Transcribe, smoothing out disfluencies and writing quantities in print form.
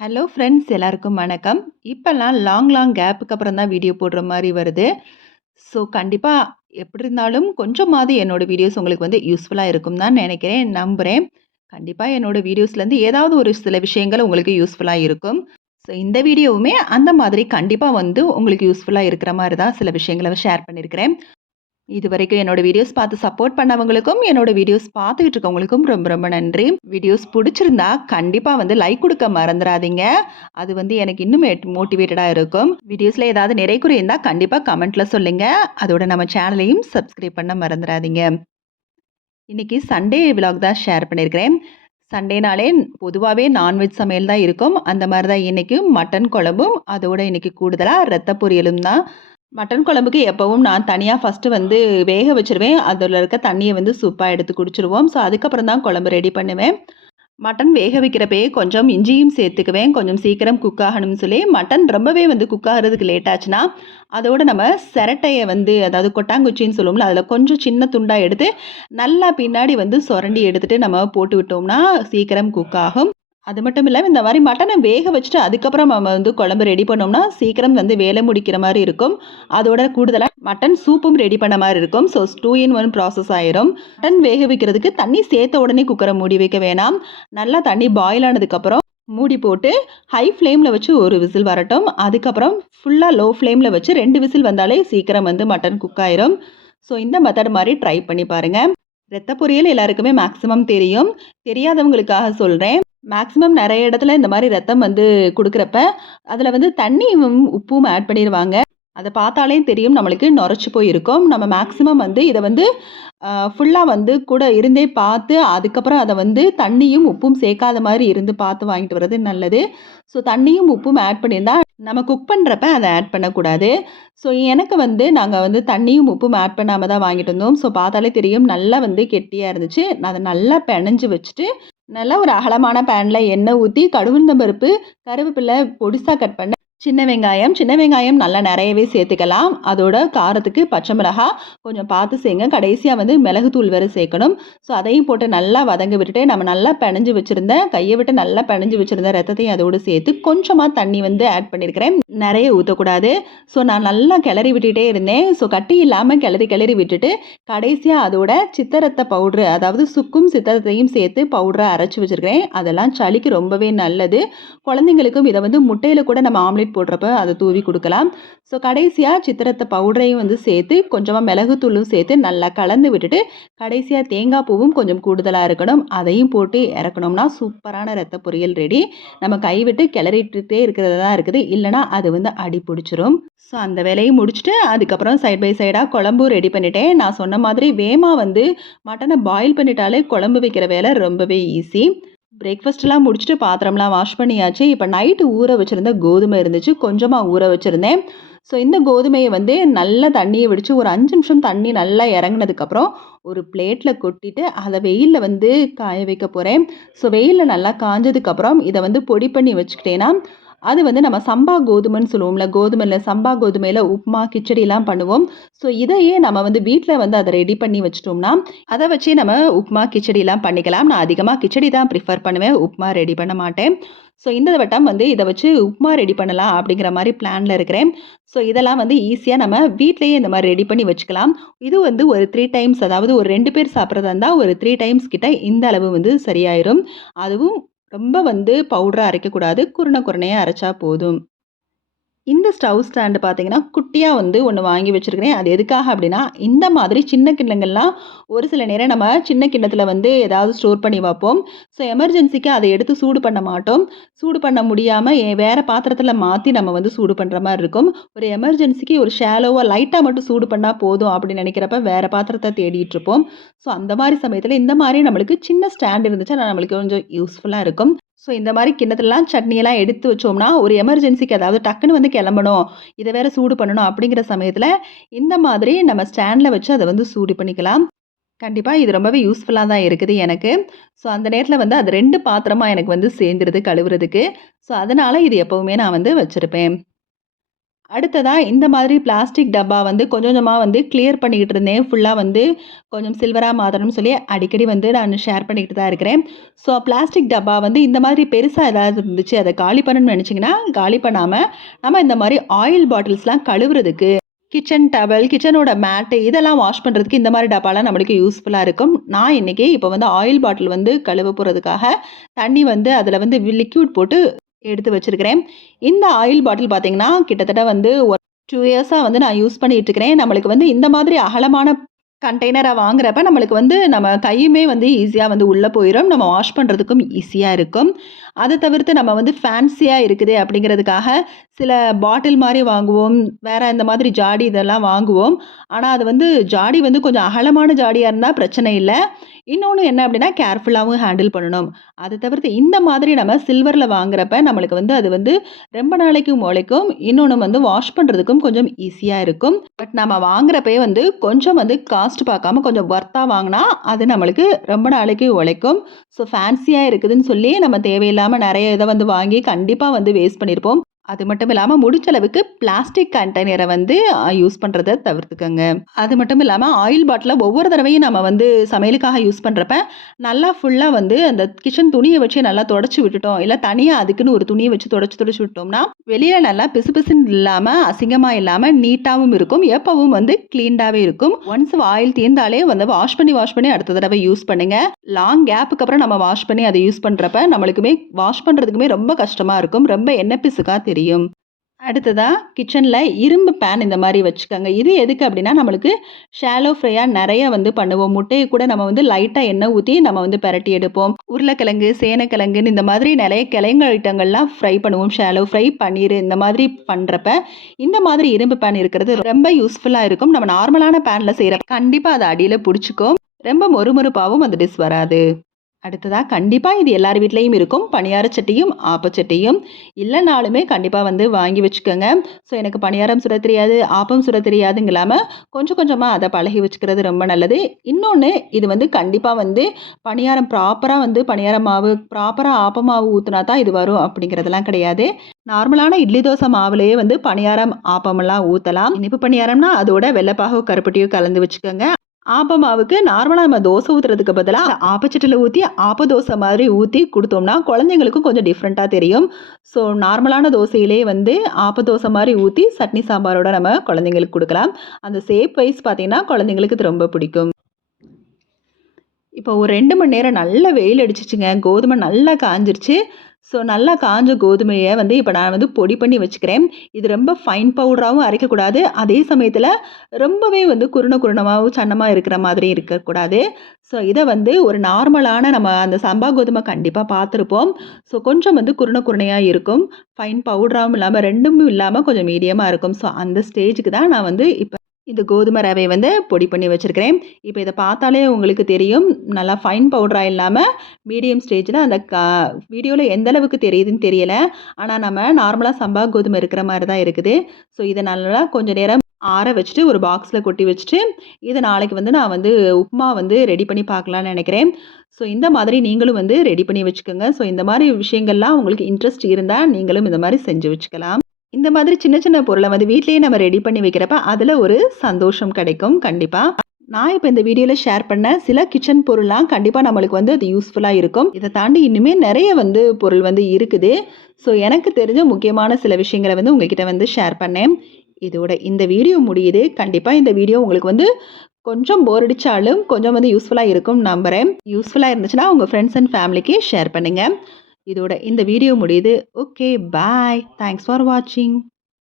Hello friends எல்லாருக்கும் வணக்கம். இப்போல்லாம் லாங் கேப்புக்கு அப்புறம் தான் வீடியோ போடுற மாதிரி வருது. ஸோ கண்டிப்பாக எப்படி இருந்தாலும் கொஞ்சமாவது என்னோட வீடியோஸ் உங்களுக்கு வந்து யூஸ்ஃபுல்லாக இருக்கும் தான் நினைக்கிறேன், நம்புகிறேன். கண்டிப்பாக என்னோட வீடியோஸ்லேருந்து ஏதாவது ஒரு சில விஷயங்கள் உங்களுக்கு யூஸ்ஃபுல்லாக இருக்கும். ஸோ இந்த வீடியோவுமே அந்த மாதிரி கண்டிப்பாக வந்து உங்களுக்கு யூஸ்ஃபுல்லாக இருக்கிற மாதிரி தான் சில விஷயங்களை ஷேர் பண்ணியிருக்கிறேன். இதுவரைக்கும் என்னோட வீடியோஸ் பார்த்து சப்போர்ட் பண்ணவங்களுக்கும், என்னோட வீடியோஸ் பார்த்துக்கிட்டு இருக்கவங்களுக்கும் ரொம்ப ரொம்ப நன்றி. வீடியோஸ் பிடிச்சிருந்தா கண்டிப்பா வந்து லைக் குடுக்க மறந்துறாதீங்க. அது வந்து எனக்கு இன்னும் மோட்டிவேட்டடா இருக்கும். வீடியோஸ்ல ஏதாவது நிறை குறை இருந்தா கண்டிப்பா கமெண்ட்ல சொல்லுங்க. அதோட நம்ம சேனலையும் சப்ஸ்கிரைப் பண்ண மறந்துறாதீங்க. இன்னைக்கு சண்டே விலாக் தான் ஷேர் பண்ணியிருக்கிறேன். சண்டேனாலே பொதுவாவே நான்வெஜ் சமையல் தான் இருக்கும். அந்த மாரி தான் இன்னைக்கும் மட்டன் குழம்பும், அதோட இன்னைக்கு கூடுதலா ரத்த பொரியலும் தான். மட்டன் குழம்புக்கு எப்பவும் நான் தனியா ஃபர்ஸ்ட்டு வந்து வேக வச்சுருவேன். அதில இருக்க தண்ணிய வந்து சூப்பா எடுத்து குடிச்சுருவோம். ஸோ, அதுக்கப்புறம் தான் குழம்பு ரெடி பண்ணுவேன். மட்டன் வேக வைக்கிறப்பயே கொஞ்சம் இஞ்சியும் சேர்த்துக்குவேன். கொஞ்சம் சீக்கிரம் குக் ஆகணும்னு சொல்லி. மட்டன் ரொம்பவே வந்து குக் ஆகுறதுக்கு லேட் ஆச்சுன்னா, அதோட நம்ம சிரட்டைய வந்து அதாவது கொட்டாங்குச்சின்னு சொல்லுவோம்ல, அதில கொஞ்சம் சின்ன துண்டா எடுத்து நல்லா பின்னாடி வந்து சொரண்டி எடுத்துட்டு நம்ம போட்டு விட்டோம்னா, சீக்கிரம் குக் ஆகும். அது மட்டும் இல்லாம இந்த மாரி மட்டன வேக வச்சுட்டு அதுக்கப்புறம் நம்ம வந்து குழம்பு ரெடி பண்ணோம்னா, சீக்கிரம் வந்து வேலை முடிக்கிற மாரி இருக்கும். அதோட கூடுதலா மட்டன் சூப்பும் ரெடி பண்ண மாரி இருக்கும். ஸோ 2 இன் 1 ப்ராசஸ் ஆயிரும். மட்டன் வேக வைக்கிறதுக்கு தண்ணி சேர்த்த உடனே குக்கர மூடி வைக்க வேணாம். நல்லா தண்ணி பாயில் ஆனதுக்கப்புறம் மூடி போட்டு ஹை ஃப்ளேம்ல வச்சு ஒரு விசில் வரட்டும். அதுக்கப்புறம் ஃபுல்லா லோ ஃப்ளேம்ல வச்சு 2 விசில் வந்தாலே சீக்கிரம் வந்து மட்டன் குக் ஆயிரும். ஸோ இந்த மெத்தட் மாரி ட்ரை பண்ணி பாருங்க. ரத்த பொரியல் எல்லாருக்குமே மேக்ஸிமம் தெரியும். தெரியாதவங்களுக்காக சொல்றேன். மேக்ஸிமம் நெறைய இடத்துல இந்த மாரி ரத்தம் வந்து குடுக்குறப்ப, அதில வந்து தண்ணியும், உப்பும் ஆட் பண்ணிருவாங்க. அத பார்த்தாலே தெரியும் நம்மளுக்கு நொறச்சு போயிருக்கும். நம்ம மேக்ஸிமம் வந்து இத வந்து ஃபுல்லா வந்து கூட இருந்தே பார்த்து, அதுக்கப்புறம் அத வந்து தண்ணியும், உப்பும் சேர்க்காத மாரி இருந்து பார்த்து வாங்கிட்டு வர்றது நல்லது. ஸோ தண்ணியும், உப்பும் ஆட் பண்ணியிருந்தா, நம்ம குக் பண்றப்ப அத ஆட் பண்ணக்கூடாது. ஸோ எனக்கு வந்து நாங்க வந்து தண்ணியும், உப்பும் ஆட் பண்ணாம தான் வாங்கிட்டு வந்தோம். ஸோ பார்த்தாலே தெரியும் நல்லா வந்து கெட்டியா இருந்துச்சு. நான் அத நல்லா பெனஞ்சு வச்சுட்டு, நல்லா ஒரு அகலமான பேன்ல எண்ணெய் ஊத்தி, கடுகுளுந்தம் பருப்பு, கருவேப்பில பொடிசா கட் பண்ண சின்ன வெங்காயம் நல்லா நெறையவே சேர்த்துக்கலாம். அதோட காரத்துக்கு பச்சை மிளகாய் கொஞ்சம் பார்த்து செய்யுங்க. கடைசியா வந்து மிளகுத்தூள் வேற சேர்க்கணும். ஸோ அதையும் போட்டு நல்லா வதங்க விட்டுட்டு, நம்ம நல்லா பெனஞ்சு வச்சிருந்த கைய விட்டு நல்லா பெனஞ்சு வச்சிருந்த ரத்தத்தையும் அதோடு சேர்த்து கொஞ்சமா தண்ணி வந்து ஆட் பண்ணியிருக்கிறேன். நெறைய ஊத்தக்கூடாது. ஸோ நான் நல்லா கிளறி விட்டுட்டே இருந்தேன். ஸோ கட்டி இல்லாம கிளறி கிளறி விட்டுட்டு, கடைசியா அதோட சித்தரத்த பவுடரு அதாவது சுக்கும், சித்தரத்தையும் சேர்த்து பவுடரா அரைச்சு வச்சிருக்கிறேன். அதெல்லாம் சளிக்கு ரொம்பவே நல்லது. குழந்தைங்களுக்கும் இத வந்து முட்டையில கூட நம்ம ஆம்லெட் போடுறப்ப அத தூவி குடுக்கலாம். ஸோ கடைசியா சித்திரத்த பவுடரையும் வந்து சேர்த்து, கொஞ்சமா மிளகுத்தூளும் சேர்த்து நல்லா கலந்து விட்டுட்டு, கடைசியா தேங்காய் பூவும் கொஞ்சம் கூடுதலா இருக்கணும். அதையும் போட்டு இறக்குனோம்னா, சூப்பரான ரத்த பொரியல் ரெடி. நம்ம கைவிட்டு கிளறிட்டுட்டே இருக்கிறது தான் இருக்குது. இல்லன்னா அது வந்து அடி பிடிச்சிரும். ஸோ அந்த வேலையும் முடிச்சுட்டு, அதுக்கப்புறம் சைட் பை சைடா குழம்பும் ரெடி பண்ணிட்டேன். நான் சொன்ன மாதிரி வேகமா வந்து மட்டன பாயில் பண்ணிட்டாலே குழம்பு வைக்கிற வேலை ரொம்பவே ஈஸி. பிரேக்ஃபாஸ்ட்லாம் முடிச்சுட்டு பாத்திரம்லாம் வாஷ் பண்ணியாச்சு. இப்ப நைட்டு ஊற வச்சிருந்த கோதுமை இருந்துச்சு. கொஞ்சமா ஊற வச்சிருந்தேன். ஸோ இந்த கோதுமைய வந்து நல்லா தண்ணிய வடிச்சு ஒரு 5 நிமிஷம் தண்ணி நல்லா இறங்குனதுக்கப்புறம், ஒரு பிளேட்ல கொட்டிட்டு, அத வெயில்ல வந்து காய வைக்க போறேன். ஸோ வெயில்ல நல்லா காஞ்சதுக்கப்புறம், இத வந்து பொடி பண்ணி வச்சுக்கிட்டேன்னா, அது வந்து நம்ம சம்பா கோதுமைன்னு சொல்லுவோம்ல, கோதுமையில சம்பா கோதுமையில உப்புமா, கிச்சடிலாம் பண்ணுவோம். ஸோ இதையே நம்ம வந்து வீட்ல வந்து அத ரெடி பண்ணி வச்சுட்டோம்னா, அத வச்சே நம்ம உப்புமா, கிச்சடிலாம் பண்ணிக்கலாம். நான் அதிகமா கிச்சடி தான் ப்ரிஃபர் பண்ணுவேன். உப்புமா ரெடி பண்ண மாட்டேன். ஸோ இந்த வட்டம் வந்து இத வச்சு உப்புமா ரெடி பண்ணலாம் அப்படிங்கிற மாரி பிளான்ல இருக்கிறேன். ஸோ இதெல்லாம் வந்து ஈஸியா நம்ம வீட்லயே இந்த மாரி ரெடி பண்ணி வச்சுக்கலாம். இது வந்து ஒரு 3 டைம்ஸ் அதாவது ஒரு 2 பேர் சாப்பிடுறதா இருந்தா ஒரு 3 டைம்ஸ் கிட்ட இந்த அளவு வந்து சரியாயிரும். அதுவும் ரொம்ப வந்து பவுடரா அரைக்கக்கூடாது. குருணையா அரைச்சா போதும். இந்த ஸ்டவ் ஸ்டாண்டு பார்த்தீங்கன்னா, குட்டியா வந்து ஒண்ணு வாங்கி வச்சிருக்கிறேன். அது எதுக்காக அப்டின்னா, இந்த மாதிரி சின்ன கிண்ணங்கள்லாம் ஒரு சில நேரம் நம்ம சின்ன கிண்ணத்துல வந்து ஏதாவது ஸ்டோர் பண்ணி வைப்போம். ஸோ எமர்ஜென்சிக்கு அத எடுத்து சூடு பண்ண மாட்டோம். சூடு பண்ண முடியாம வேற பாத்திரத்துல மாத்தி நம்ம வந்து சூடு பண்ற மாரி இருக்கும். ஒரு எமர்ஜென்சிக்கு ஒரு ஷாலோவா லைட்டா மட்டும் சூடு பண்ணா போதும் அப்டின்னு நெனைக்கிறப்ப வேற பாத்திரத்த தேடிட்டு இருப்போம். ஸோ அந்த மாரி சமயத்துல இந்த மாரி நம்மளுக்கு சின்ன ஸ்டாண்ட் இருந்துச்சா நம்மளுக்கு கொஞ்சம் யூஸ்ஃபுல்லா இருக்கும். ஸோ இந்த மாரி கிண்ணத்துலலாம் சட்னியெல்லாம் எடுத்து வச்சோம்னா, ஒரு எமர்ஜென்சிக்கு அதாவது டக்குனு வந்து கிளம்பணும். இத வேற சூடு பண்ணணும் அப்படிங்கிற சமயத்துல, இந்த மாதிரி நம்ம ஸ்டாண்ட்ல வச்சு அத வந்து சூடு பண்ணிக்கலாம். கண்டிப்பா இது ரொம்பவே யூஸ்ஃபுல்லா தான் இருக்குது எனக்கு. ஸோ அந்த நேரத்துல வந்து அது 2 பாத்திரமா எனக்கு வந்து சேர்ந்துருது கழுவுறதுக்கு. ஸோ அதனால இது எப்பவுமே நான் வந்து வச்சிருப்பேன். அடுத்ததா இந்த மாதிரி பிளாஸ்டிக் டப்பா வந்து கொஞ்சம் கொஞ்சமா வந்து கிளியர் பண்ணிக்கிட்டு இருந்தேன். ஃபுல்லா வந்து கொஞ்சம் சில்வரா மாத்தணும்னு சொல்லி அடிக்கடி வந்து நான் ஷேர் பண்ணிக்கிட்டு தான் இருக்கிறேன். ஸோ பிளாஸ்டிக் டப்பா வந்து இந்த மாதிரி பெருசா ஏதாவது இருந்துச்சு, அத காலி பண்ணணும்னு நெனச்சீங்கன்னா, காலி பண்ணாம நம்ம இந்த மாரி ஆயில் பாட்டில்ஸ்லாம் கழுவுறதுக்கு, கிச்சன் டவல், கிச்சனோட மேட்டு இதெல்லாம் வாஷ் பண்றதுக்கு இந்த மாரி டப்பாலாம் நம்மளுக்கு யூஸ்ஃபுல்லா இருக்கும். நான் இன்னைக்கு இப்ப வந்து ஆயில் பாட்டில் வந்து கழுவ போறதுக்காக தண்ணி வந்து அதில வந்து லிக்விட் போட்டு எடுத்து வச்சிருக்கிறேன். இந்த ஆயில் பாட்டில் பார்த்தீங்கன்னா, கிட்டத்தட்ட வந்து ஒரு 2 இயர்ஸா வந்து நான் யூஸ் பண்ணிட்டு இருக்கிறேன். நம்மளுக்கு வந்து இந்த மாதிரி அகலமான கண்டெய்னரா வாங்குறப்ப நம்மளுக்கு வந்து நம்ம கையுமே வந்து ஈஸியா வந்து உள்ள போயிரும். நம்ம வாஷ் பண்றதுக்கும் ஈஸியா இருக்கும். அத தவிர்த்து நம்ம வந்து ஃபேன்சியா இருக்குது அப்படிங்கிறதுக்காக சில பாட்டில் மாரி வாங்குவோம். வேற இந்த மாதிரி ஜாடி இதெல்லாம் வாங்குவோம். ஆனா அது வந்து ஜாடி வந்து கொஞ்சம் அகலமான ஜாடியா இருந்தா பிரச்சனை இல்ல. இன்னொன்னு என்ன அப்படின்னா, கேர்ஃபுல்லாவும் ஹேண்டில் பண்ணணும். அத தவிர்த்து இந்த மாதிரி நம்ம சில்வர்ல வாங்குறப்ப நம்மளுக்கு வந்து அது வந்து ரொம்ப நாளைக்கும் உழைக்கும். இன்னொன்னு வந்து வாஷ் பண்றதுக்கும் கொஞ்சம் ஈஸியா இருக்கும். பட் நம்ம வாங்குறப்பயே வந்து கொஞ்சம் வந்து காஸ்ட் பார்க்காம கொஞ்சம் வொர்த்தா வாங்குனா, அது நம்மளுக்கு ரொம்ப நாளைக்கு உழைக்கும். ஸோ ஃபேன்சியா இருக்குதுன்னு சொல்லி நம்ம தேவையில்லாம நெறைய இத வந்து வாங்கி கண்டிப்பா வந்து வேஸ்ட் பண்ணியிருப்போம். அது மட்டும் இல்லாம முடிஞ்ச அளவுக்கு பிளாஸ்டிக் கண்டெய்னர வந்து யூஸ் பண்றத தவிர்த்துக்கங்க. அது மட்டும் இல்லாம ஆயில் பாட்டில ஒவ்வொரு தடவையும் நம்ம வந்து சமையலுக்காக யூஸ் பண்றப்ப, நல்லா ஃபுல்லா வந்து அந்த கிச்சன் துணிய வச்சு நல்லா தொடச்சு விட்டுட்டோம். இல்ல தனியா அதுக்குன்னு ஒரு துணிய வச்சு தொடச்சு விட்டோம்னா, வெளியில நல்லா பிசுபிசுன்னு இல்லாம, அசிங்கமா இல்லாம நீட்டாவும் இருக்கும். எப்பவும் வந்து கிளீன்டாவே இருக்கும். ஒன்ஸ் ஆயில் தீர்ந்தாலே வந்து வாஷ் பண்ணி அடுத்த தடவை யூஸ் பண்ணுங்க. லாங் கேப்புக்கு அப்புறம் நம்ம வாஷ் பண்ணி அத யூஸ் பண்றப்ப, நம்மளுக்குமே வாஷ் பண்றதுக்குமே ரொம்ப கஷ்டமா இருக்கும். ரொம்ப எண்ணெய் பிசுக்கா தெரியும். அடுத்ததா கிச்சன்ல இரும்பு பேன் இந்த மாரி வச்சுக்கங்க. இது எதுக்கு அப்டின்னா, நம்மளுக்கு ஷாலோ ஃப்ரையா நெறைய வந்து பண்ணுவோம். முட்டைய கூட நம்ம வந்து லைட்டா எண்ணெய் ஊத்தி நம்ம வந்து பெரட்டி எடுப்போம். உருளைக்கிழங்கு, சேனக்கிழங்குன்னு இந்த மாதிரி நெறைய கிழங்கு ஐட்டங்கள்லாம் ஃப்ரை பண்ணுவோம். ஷாலோ ஃப்ரை, பன்னீர் இந்த மாதிரி பண்றப்ப, இந்த மாதிரி இரும்பு பேன் இருக்கிறது ரொம்ப யூஸ்ஃபுல்லா இருக்கும். நம்ம நார்மலான பேன்ல செய்றப்ப கண்டிப்பா அது அடியில புடிச்சுக்கும். ரொம்ப மொறுமொறுப்பாவும் அந்த டிஷ் வராது. அடுத்ததா கண்டிப்பா இது எல்லார் வீட்லயும் இருக்கும். பணியார சட்டியும், ஆப்பச்சட்டியும். இல்லனாலுமே கண்டிப்பா வந்து வாங்கி வச்சுக்கங்க. ஸோ எனக்கு பணியாரம் சுட தெரியாது, ஆப்பம் சுட தெரியாதுங்கில்லாம கொஞ்சம் கொஞ்சமா அத பழகி வச்சுக்கிறது ரொம்ப நல்லது. இன்னொன்னு இது வந்து கண்டிப்பா வந்து பணியாரம் ப்ராப்பரா வந்து பணியார மாவு, ப்ராப்பரா ஆப்ப மாவு ஊத்துனா தான் இது வரும் அப்படிங்கிறதெல்லாம் கிடையாது. நார்மலான இட்லி தோசை மாவுலயே வந்து பணியாரம், ஆப்பமெல்லாம் ஊத்தலாம். இனிப்பு பணியாரம்னா அதோட வெல்லப்பாகோ, கருப்பட்டியோ கலந்து வச்சுக்கங்க. ஆப்ப மாவுக்கு நார்மலா நம்ம தோசை ஊத்துறதுக்கு பதிலா, ஆப்பச்சட்டில ஊத்தி, ஆப்ப தோசை மாதிரி ஊத்தி குடுத்தோம்னா, குழந்தைங்களுக்கும் கொஞ்சம் டிஃப்ரெண்ட்டா தெரியும். ஸோ நார்மலான தோசையிலேயே வந்து ஆப்ப தோசை மாரி ஊத்தி, சட்னி சாம்பாரோட நம்ம குழந்தைங்களுக்கு குடுக்கலாம். அந்த ஷேப் வைஸ் பார்த்தீங்கன்னா, குழந்தைங்களுக்கு இது ரொம்ப பிடிக்கும். இப்போ ஒரு 2 மணி நேரம் நல்ல வெயில் அடிச்சுச்சுங்க. கோதுமை நல்லா காஞ்சிருச்சு. ஸோ நல்லா காஞ்ச கோதுமைய வந்து இப்ப நான் வந்து பொடி பண்ணி வச்சுக்கிறேன். இது ரொம்ப ஃபைன் பவுடராவும் அரைக்கக்கூடாது. அதே சமயத்தில ரொம்பவே வந்து குருணமாவும், சன்னமா இருக்கிற மாதிரி இருக்கக்கூடாது. ஸோ இத வந்து ஒரு நார்மலான நம்ம அந்த சம்பா கோதுமை கண்டிப்பா பார்த்துருப்போம். ஸோ கொஞ்சம் வந்து குருணையா இருக்கும். ஃபைன் பவுடராவும் இல்லாம 2ம் இல்லாம கொஞ்சம் மீடியமா இருக்கும். ஸோ அந்த ஸ்டேஜுக்கு தான் நான் வந்து இப்ப இந்த கோதுமை ரவைய வந்து பொடி பண்ணி வச்சிருக்கிறேன். இப்ப இத பார்த்தாலே உங்களுக்கு தெரியும். நல்லா ஃபைன் பவுடரா இல்லாம மீடியம் ஸ்டேஜ்ல அந்த வீடியோல எந்த அளவுக்கு தெரியுதுன்னு தெரியல. ஆனா நம்ம நார்மலா சம்பா கோதுமை இருக்கிற மாரி தான் இருக்குது. ஸோ இத நல்லா கொஞ்ச நேரம் ஆற வச்சுட்டு ஒரு பாக்ஸ்ல கொட்டி வச்சுட்டு, இத நாளைக்கு வந்து நான் வந்து உப்புமா வந்து ரெடி பண்ணி பார்க்கலான்னு நெனைக்கிறேன். ஸோ இந்த மாதிரி நீங்களும் வந்து ரெடி பண்ணி வச்சுக்கோங்க. ஸோ இந்த மாரி விஷயங்கள்லாம் உங்களுக்கு இன்ட்ரெஸ்ட் இருந்தா நீங்களும் இந்த மாரி செஞ்சு வச்சுக்கலாம். இந்த மாதிரி சின்ன சின்ன பொருள வந்து வீட்லயே நம்ம ரெடி பண்ணி வைக்கிறப்ப, அதுல ஒரு சந்தோஷம் கிடைக்கும் கண்டிப்பா. நான் இப்ப இந்த வீடியோல ஷேர் பண்ண சில கிச்சன் பொருள்லாம் கண்டிப்பா நம்மளுக்கு வந்து அது யூஸ்ஃபுல்லா இருக்கும். இத தாண்டி இன்னுமே நெறைய வந்து பொருள் வந்து இருக்குது. ஸோ எனக்கு தெரிஞ்ச முக்கியமான சில விஷயங்கள வந்து உங்ககிட்ட வந்து ஷேர் பண்ணேன். இதோட இந்த வீடியோ முடியுது. கண்டிப்பா இந்த வீடியோ உங்களுக்கு வந்து கொஞ்சம் போர் அடிச்சாலும் கொஞ்சம் வந்து யூஸ்ஃபுல்லா இருக்கும்னு நம்புறேன். யூஸ்ஃபுல்லா இருந்துச்சுன்னா உங்க ஃப்ரெண்ட்ஸ் அண்ட் ஃபேமிலிக்கு ஷேர் பண்ணுங்க. இதோட இந்த வீடியோ முடியுது. Okay, bye. தேங்க்ஸ் ஃபார் வாட்சிங்.